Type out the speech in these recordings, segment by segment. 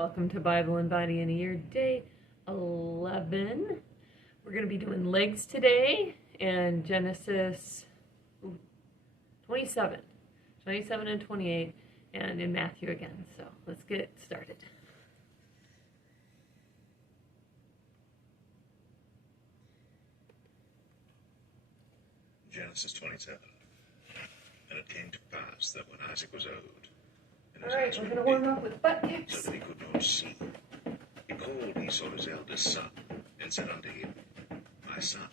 Welcome to Bible and Body in a Year, day 11. We're going to be doing legs today and Genesis 27 and 28, and in Matthew again. So let's get started. Genesis 27. And it came to pass that when Isaac was old, and All right, we're going to warm up with butt kicks. so that he could not see, he called Esau his eldest son, and said unto him, My son.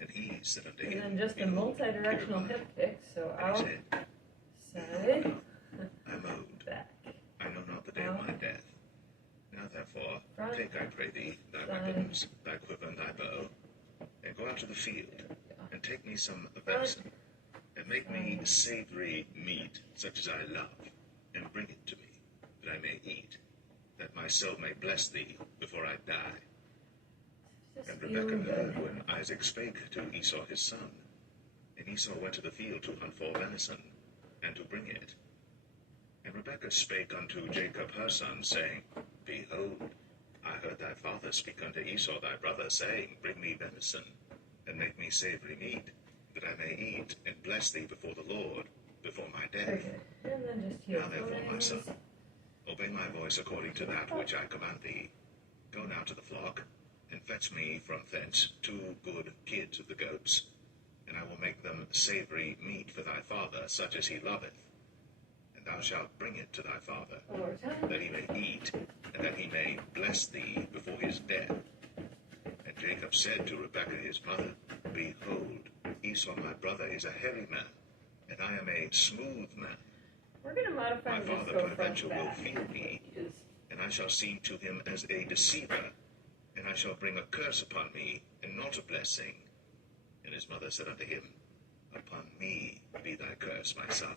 And he said unto him, And then just a multi-directional hip kick, so And out, he said, side, I'm old, back. I know not the day of my death. Now therefore, Front, take, I pray thee, thy side. weapons, thy quiver and thy bow, and go out to the field, and take me some venison, and make me savory meat, such as I love, and bring it to me, that I may eat, that my soul may bless thee before I die. Just And feeling Rebekah heard good. when Isaac spake to Esau his son. And Esau went to the field to hunt for venison, and to bring it. And Rebekah spake unto Jacob her son, saying, Behold, I heard thy father speak unto Esau thy brother, saying, Bring me venison, and make me savory meat, that I may eat, and bless thee before the Lord, before my death. Okay, and then just heel Now therefore, my son, flies. obey my voice according to that which I command thee. Go now to the flock, and fetch me from thence 2 good kids of the goats, and I will make them savory meat for thy father, such as he loveth. And thou shalt bring it to thy father, One more time. that he may eat, and that he may bless thee before his death. And Jacob said to Rebekah his mother, Behold, Esau my brother is a hairy man, and I am a smooth man. We're going to modify My this father go front peradventure to will back. fear me, Use and I shall seem to him as a deceiver, and I shall bring a curse upon me, and not a blessing. And his mother said unto him, Upon me be thy curse, my son.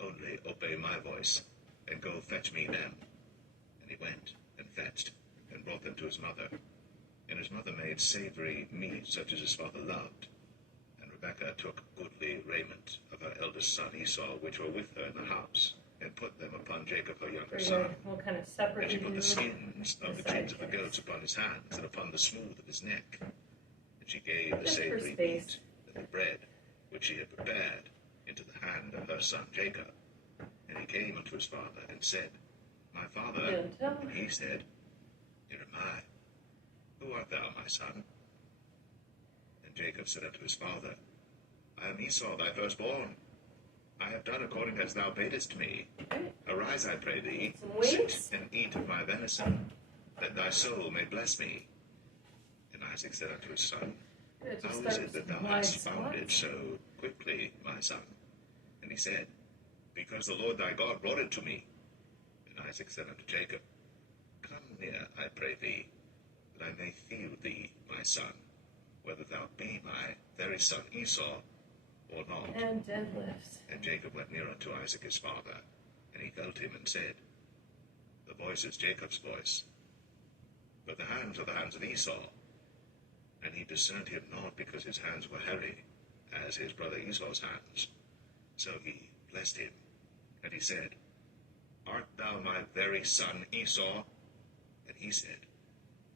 Only obey my voice, and go fetch me them. And he went, and fetched, and brought them to his mother. And his mother made savory meat, such as his father loved. And Rebekah took goodly raiment of her eldest son Esau, which were with her in the house, and put them upon Jacob her younger pretty son. good. We'll kind of And separate she put the you. skins of the the kids of the sidekicks. goats upon his hands, and upon the smooth of his neck. And she gave the Just for savory space. meat and the bread, which she had prepared, into the hand of her son Jacob. And he came unto his father, and said, My father. Gentle. And he said, Here am I. Who art thou, my son? And Jacob said unto his father, I am Esau thy firstborn. I have done according as thou badest me. Right. Arise, I pray thee, Some wings? sit and eat of my venison, that thy soul may bless me. And Isaac said unto his son, We're gonna just How start is with it that some thou wide hast found it squats. so quickly, my son? And he said, Because the Lord thy God brought it to me. And Isaac said unto Jacob, Come near, I pray thee, that I may feel thee, my son, whether thou be my very son Esau or not. And deadlifts. And Jacob went near unto Isaac his father, and he felt him and said, The voice is Jacob's voice, but the hands are the hands of Esau. And he discerned him not, because his hands were hairy, as his brother Esau's hands. So he blessed him, and he said, Art thou my very son Esau? And he said,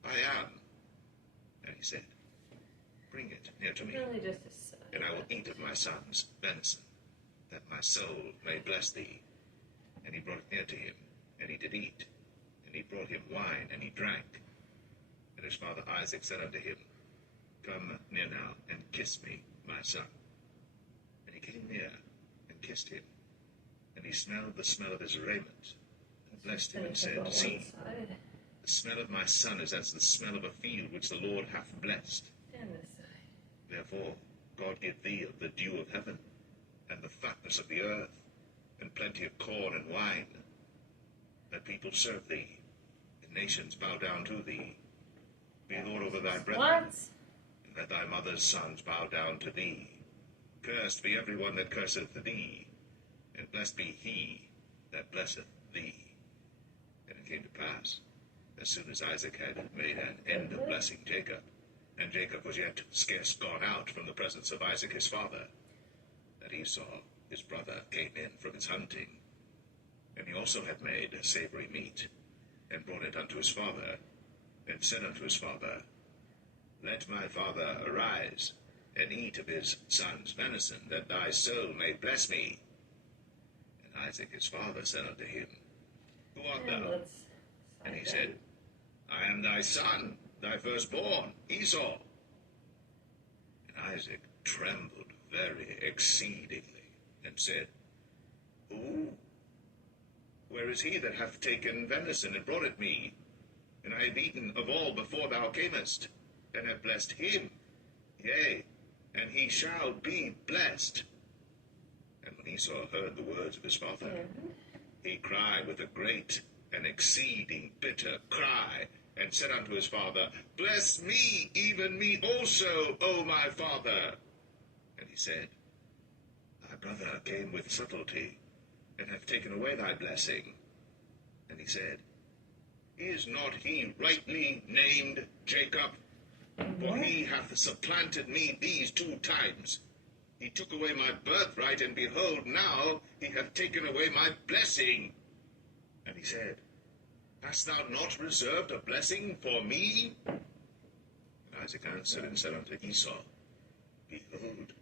I am. And he said, Bring it near to me, Really just a side. and I will eat of my son's venison, that my soul may bless thee. And he brought it near to him, and he did eat. And he brought him wine, and he drank. And his father Isaac said unto him, Come near now, and kiss me, my son. And he came near, and kissed him. And he smelled the smell of his raiment, and blessed him, and Finish up on said, one See, side the smell of my son is as the smell of a field which the Lord hath blessed. and this side. Therefore God give thee of the dew of heaven, and the fatness of the earth, and plenty of corn and wine. That people serve thee, and nations bow down to thee. Be Lord over thy brethren, Squats. and let thy mother's sons bow down to thee. Cursed be every one that curseth thee, and blessed be he that blesseth thee. And it came to pass, as soon as Isaac had made an end of blessing Jacob, and Jacob was yet scarce gone out from the presence of Isaac his father, that Esau his brother came in from his hunting, and he also had made savory meat, and brought it unto his father, and said unto his father, Let my father arise, and eat of his son's venison, that thy soul may bless me. And Isaac his father said unto him, Who art And thou? let's And he sign said, I am thy son, thy firstborn, Esau. And Isaac trembled very exceedingly, and said, Who? Where is he that hath taken venison and brought it me? And I have eaten of all before thou camest, and have blessed him. Yea, and he shall be blessed. And when Esau heard the words of his father, And he cried with a great and exceeding bitter cry, and said unto his father, Bless me, even me also, O my father. And he said, Thy brother came with subtlety, and hath taken away thy blessing. And he said, Is not he rightly named Jacob? For he hath supplanted me these 2 times. He took away my birthright, and behold, now he hath taken away my blessing. And he said, Hast thou not reserved a blessing for me? And Isaac answered and said unto Esau, Behold,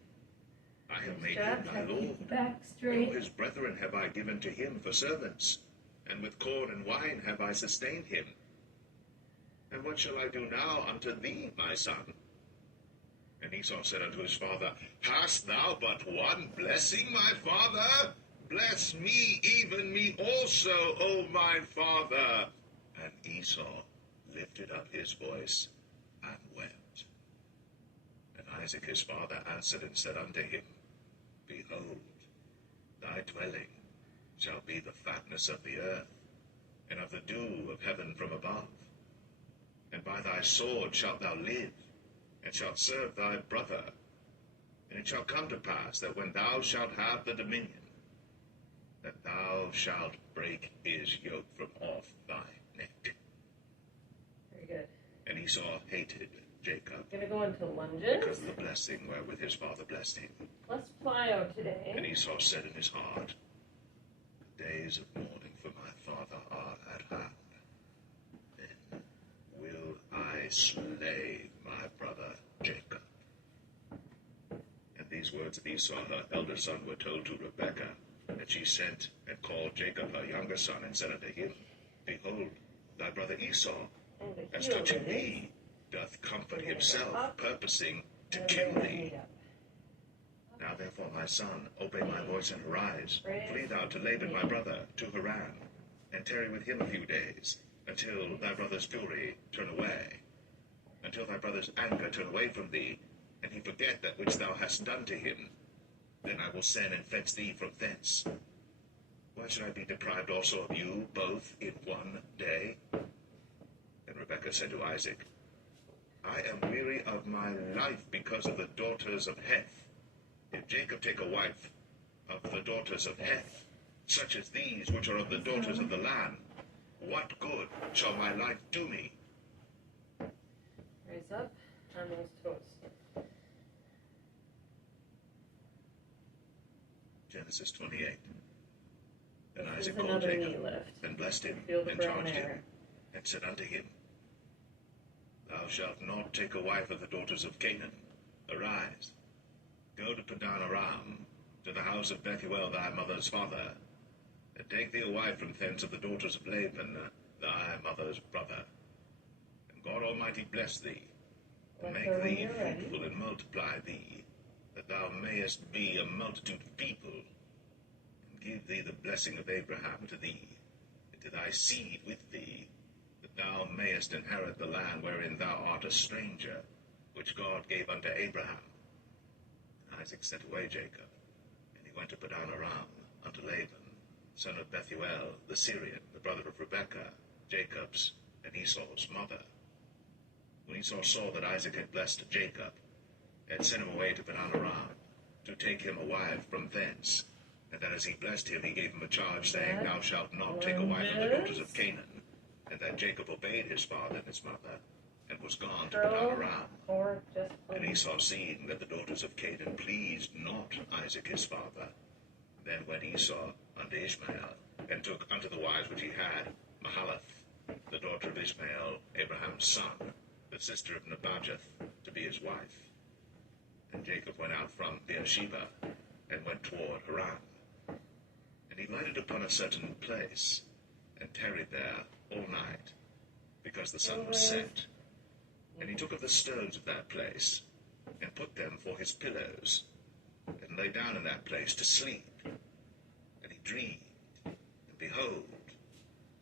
I have made him thy lord. back And straight. all his brethren have I given to him for servants, and with corn and wine have I sustained him. And what shall I do now unto thee, my son? And Esau said unto his father, Hast thou but one blessing, my father? Bless me, even me also, O my father. And Esau lifted up his voice and wept. And Isaac his father answered and said unto him, Behold, thy dwelling shall be the fatness of the earth, and of the dew of heaven from above. And by thy sword shalt thou live, and shalt serve thy brother. And it shall come to pass that when thou shalt have the dominion, that thou shalt break his yoke from off thy neck. Very good. And Esau hated Jacob Gonna go into because lunges. of the blessing wherewith his father blessed him. Let's plyo And today. Esau said in his heart, The days of mourning for my father are at hand. Then will I slay my brother Jacob. And these words of Esau, her elder son, were told to Rebekah. And she sent and called Jacob her younger son, and said unto him, Behold, thy brother Esau, And the as heel touching it is. thee, doth comfort We're gonna go himself, up, purposing to And kill then we're gonna thee. meet up. Now therefore, my son, obey my voice and arise. Praise Flee thou to Laban my brother, to Haran, and tarry with him a few days, until thy brother's fury turn away, until thy brother's anger turn away from thee, and he forget that which thou hast done to him. Then I will send and fetch thee from thence. Why should I be deprived also of you both in one day? And Rebekah said to Isaac, I am weary of my life because of the daughters of Heth. If Jacob take a wife of the daughters of Heth, such as these which are of the daughters of the land, what good shall my life do me? Raise up on those toes. Genesis 28. Then This is Isaac called another knee Jacob, lift. and blessed him, Feel the and brown charged him, air. and said unto him, Thou shalt not take a wife of the daughters of Canaan. Arise, go to Padan Aram, to the house of Bethuel thy mother's father, and take thee a wife from thence of the daughters of Laban, thy mother's brother. And God Almighty bless thee, and Let make go when thee you're ready. fruitful, and multiply thee, that thou mayest be a multitude of people, and give thee the blessing of Abraham to thee, and to thy seed with thee, that thou mayest inherit the land wherein thou art a stranger, which God gave unto Abraham. And Isaac sent away Jacob, and he went to Padan Aram unto Laban, son of Bethuel the Syrian, the brother of Rebekah, Jacob's and Esau's mother. When Esau saw that Isaac had blessed Jacob, and sent him away to Padan Aram, to take him a wife from thence, and that as he blessed him, he gave him a charge, saying, Thou shalt not take a wife of the daughters of Canaan. And that Jacob obeyed his father and his mother, and was gone to Padan Curl Aram. or just And Esau, seeing that the daughters of Canaan pleased not Isaac his father, then went Esau unto Ishmael, and took unto the wives which he had Mahalath, daughter of Ishmael, Abraham's son, the sister of Nebajoth, to be his wife. And Jacob went out from Beersheba and went toward Haran. And he lighted upon a certain place, and tarried there all night, because the sun was set. And he took of the stones of that place, and put them for his pillows, and lay down in that place to sleep. And he dreamed, and behold,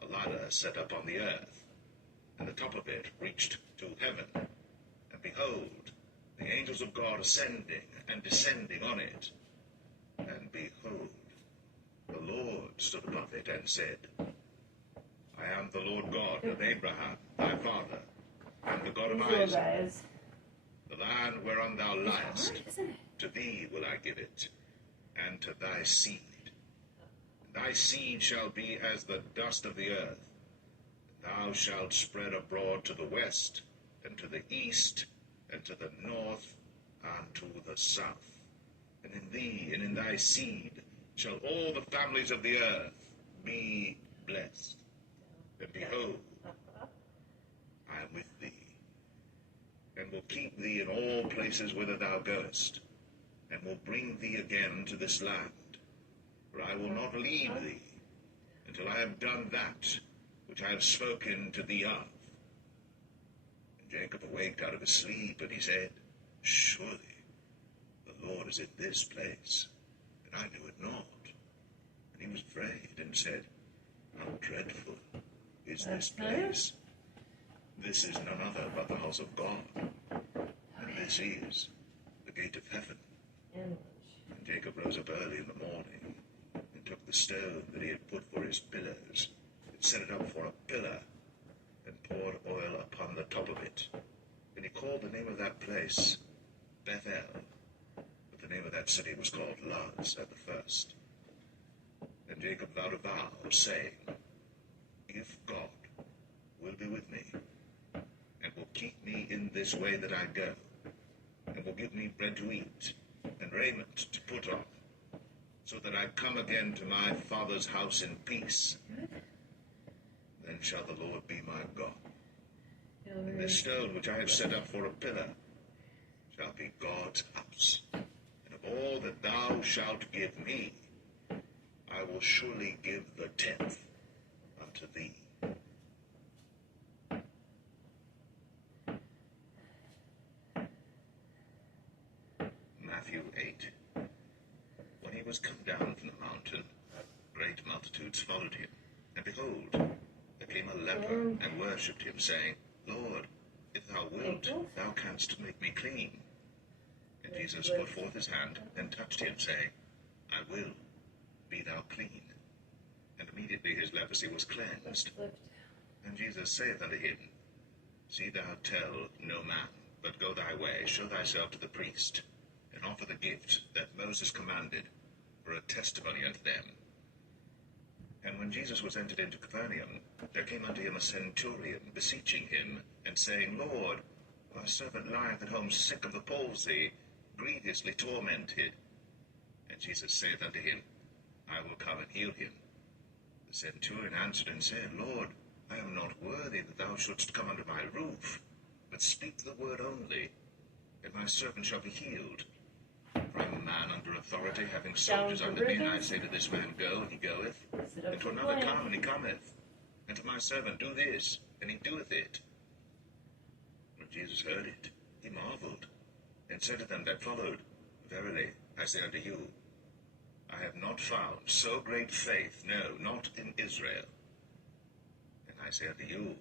a ladder set up on the earth, and the top of it reached to heaven. And behold, the angels of God ascending and descending on it. And behold, the Lord stood above it and said, I am the Lord God of Abraham, thy father, and the God of Isaac. Guys. The land whereon thou liest, Hard, isn't it? to thee will I give it, and to thy seed. And thy seed shall be as the dust of the earth. And thou shalt spread abroad to the west, and to the east, and to the north, and to the south. And in thee and in thy seed shall all the families of the earth be blessed. And behold, I am with thee, and will keep thee in all places whither thou goest, and will bring thee again to this land. For I will not leave thee until I have done that which I have spoken to thee of. And Jacob awaked out of his sleep, and he said, Surely the Lord is in this place, and I knew it not. And he was afraid, and said, How dreadful is this place! This is none other but the house of God, and this is the gate of heaven. And Jacob rose up early in the morning, and took the stone that he had put for his pillars, and set it up for a pillar, and poured oil upon the top of it. And he called the name of that place Bethel, but the name of that city was called Luz at the first. And Jacob vowed a vow, saying, If God will be with me, and will keep me in this way that I go, and will give me bread to eat, and raiment to put on, so that I come again to my father's house in peace, then shall the Lord be my God. And this stone which I have set up for a pillar shall be God's house. And of all that thou shalt give me, I will surely give the tenth unto thee. Matthew 8. When he was come down from the mountain, great multitudes followed him. And behold, there came a leper, and worshipped him, saying, Lord, if thou wilt, thou canst make me clean. And Jesus put forth his hand, and touched him, saying, I will, be thou clean. And immediately his leprosy was cleansed. And Jesus saith unto him, See thou tell no man, but go thy way, show thyself to the priest, and offer the gift that Moses commanded, for a testimony unto them. And when Jesus was entered into Capernaum, there came unto him a centurion, beseeching him, and saying, Lord, thy servant lieth at home sick of the palsy, grievously tormented. And Jesus saith unto him, I will come and heal him. The centurion answered and said, Lord, I am not worthy that thou shouldst come under my roof, but speak the word only, and my servant shall be healed. For I am a man under authority, having soldiers under me, and I say to this man, Go, and he goeth, and to another, Come, and he cometh, and to my servant, Do this, and he doeth it. When Jesus heard it, he marveled, and said to them that followed, Verily, I say unto you, I have not found so great faith, no, not in Israel. And I say unto you,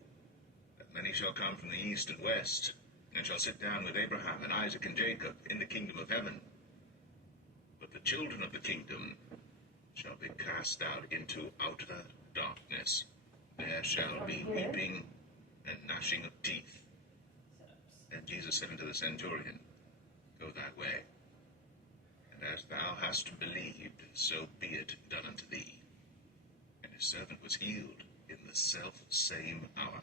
that many shall come from the east and west, and shall sit down with Abraham and Isaac and Jacob in the kingdom of heaven. But the children of the kingdom shall be cast out into outer darkness. There shall be weeping and gnashing of teeth. And Jesus said unto the centurion, Go thy way, and as thou hast believed, so be it done unto thee. And his servant was healed in the self-same hour.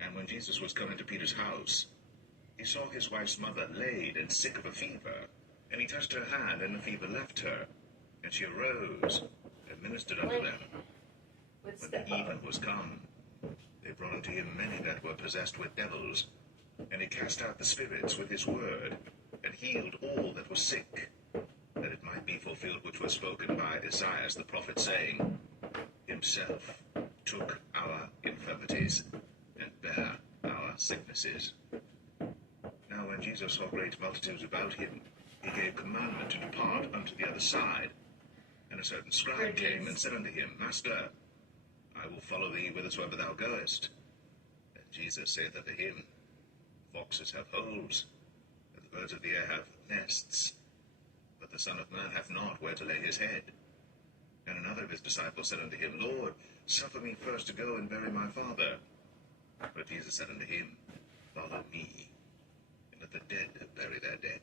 And when Jesus was come into Peter's house, he saw his wife's mother laid and sick of a fever. And he touched her hand, and the fever left her. And she arose and ministered unto them. When the even was come, they brought unto him many that were possessed with devils, and he cast out the spirits with his word, and healed all that were sick, that it might be fulfilled which was spoken by Isaiah the prophet, saying, Himself took our infirmities, and bare our sicknesses. Now when Jesus saw great multitudes about him, he gave commandment to depart unto the other side. And a certain scribe came and said unto him, Master, I will follow thee whithersoever thou goest. And Jesus saith unto him, Foxes have holes, and the birds of the air have nests, but the Son of Man hath not where to lay his head. And another of his disciples said unto him, Lord, suffer me first to go and bury my father. But Jesus said unto him, Follow me, and let the dead bury their dead.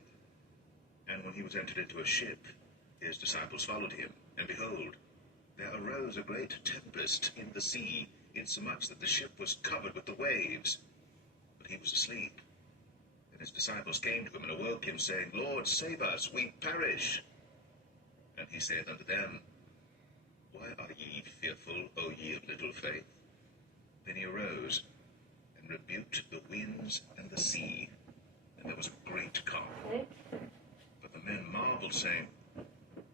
And when he was entered into a ship, his disciples followed him, and behold, there arose a great tempest in the sea, insomuch that the ship was covered with the waves. But he was asleep. And his disciples came to him and awoke him, saying, Lord, save us, we perish. And he saith unto them, Why are ye fearful, O ye of little faith? Then he arose, and rebuked the winds and the sea, and there was a great calm. Okay. But the men marveled, saying,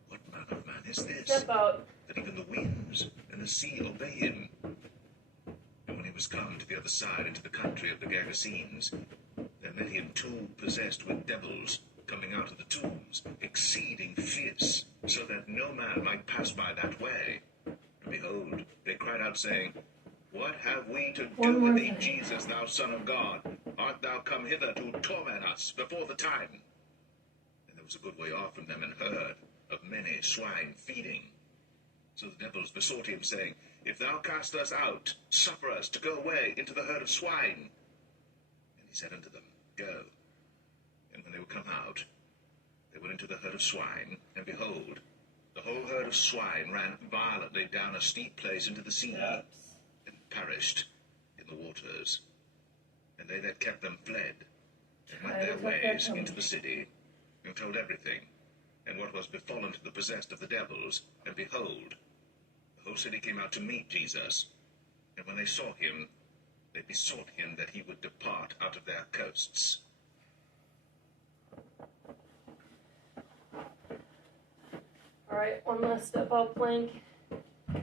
What manner of man is this, Step out. that even the winds and the sea obey him? And when he was come to the other side into the country of the Gergesenes, there met him two possessed with devils, coming out of the tombs, exceeding fierce, so that no man might pass by that way. And behold, they cried out, saying, What have we to do with thee, Jesus, thou Son of God? Art thou come hither to torment us before the time? And there was a good way off from them an herd of many swine feeding. So the devils besought him, saying, If thou cast us out, suffer us to go away into the herd of swine. And he said unto them, Go. And when they were come out, they went into the herd of swine, and behold, the whole herd of swine ran violently down a steep place into the sea, and perished in the waters. And they that kept them fled, and went their ways into the city, and told everything, and what was befallen to the possessed of the devils. And behold, the whole city came out to meet Jesus. And when they saw him, they besought him that he would depart out of their coasts. All right, one last step out plank. A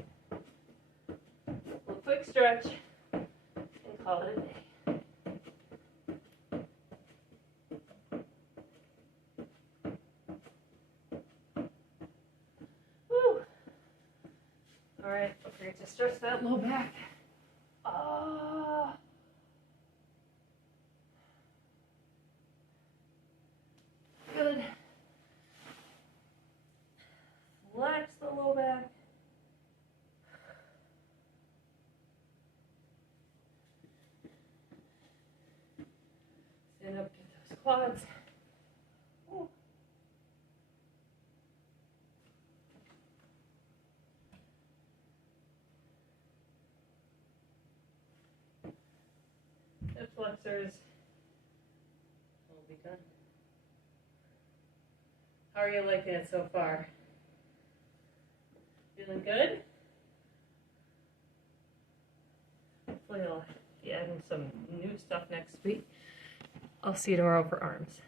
quick stretch, and call it a day. Woo! All right, don't forget to stretch that low back. Ah. Good. Flex the low back. Stand up to those quads. Ooh. Hip flexors will be done. How are you liking it so far? Feeling good? Hopefully I'll be adding some new stuff next week. I'll see you tomorrow for arms.